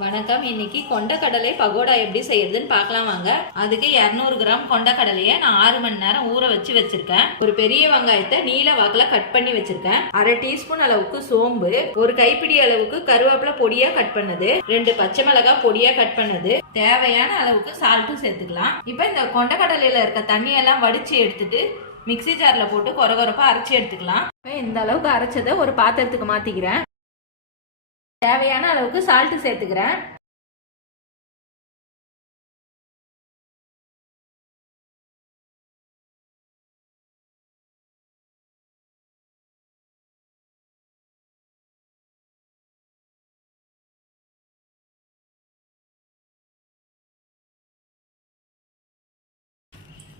வணக்கம். இன்னைக்கு கொண்டக்கடலை பகோடா எப்படி செய்யறதுன்னு பார்க்கலாம் வாங்க. அதுக்கு 200 கிராம் கொண்டக்கடலையை நான் ஆறு மணி நேரம் ஊற வச்சு வச்சிருக்கேன். ஒரு பெரிய வெங்காயத்தை நீல வாக்குல கட் பண்ணி வச்சிருக்கேன். அரை டீஸ்பூன் அளவுக்கு சோம்பு ஒரு கைப்பிடி அளவுக்கு கருவேப்பிலை பொடியா கட் பண்ணது ரெண்டு பச்சை மிளகாய் பொடியா கட் பண்ணது. தேவையான அளவுக்கு சால்ட்டும் சேர்த்துக்கலாம். இப்போ இந்த கொண்டக்கடலையில இருக்க தண்ணியெல்லாம் வடிச்சு எடுத்துட்டு மிக்ஸி ஜார்ல போட்டு கொரகொரப்பா அரைச்சி எடுத்துக்கலாம். இப்போ இந்த அளவுக்கு அரைச்சதை ஒரு பாத்திரத்துக்கு மாத்திக்கிறேன். தேவையான அளவுக்கு சால்ட்டு சேர்த்துக்கிறேன்.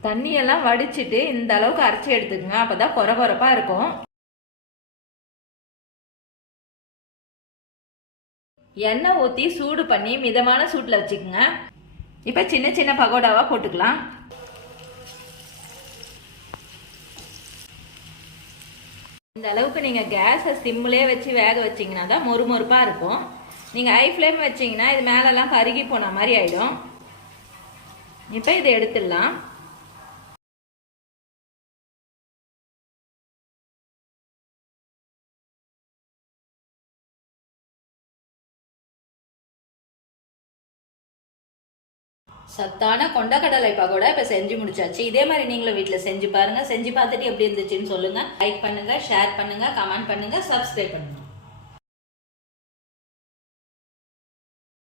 தண்ணியெல்லாம் வடிச்சிட்டு இந்த அளவுக்கு அரைச்சி எடுத்துக்கங்க. அப்போதான் கொர இருக்கும். எண்ணெய் ஊற்றி சூடு பண்ணி மிதமான சூட்டில் வச்சுக்கோங்க. இப்போ சின்ன சின்ன பகோடாவா போட்டுக்கலாம். இந்த அளவுக்கு நீங்கள் கேஸை சிம்மிலே வச்சு வேக வச்சீங்கன்னா தான் மொறு மொறுப்பாக இருக்கும். நீங்கள் ஹை ஃப்ளேம் வச்சீங்கன்னா இது மேலெல்லாம் கருகி போன மாதிரி ஆயிடும். இப்போ இதை எடுத்துடலாம். சத்தான கொண்டக்கடலை பகோடா இப்போ செஞ்சு முடிச்சாச்சு. இதே மாதிரி நீங்களும் வீட்டில் செஞ்சு பாருங்க. செஞ்சு பார்த்துட்டு எப்படி இருந்துச்சுன்னு சொல்லுங்க. லைக் பண்ணுங்க ஷேர் பண்ணுங்க கமெண்ட் பண்ணுங்க சப்ஸ்கிரைப் பண்ணுங்க.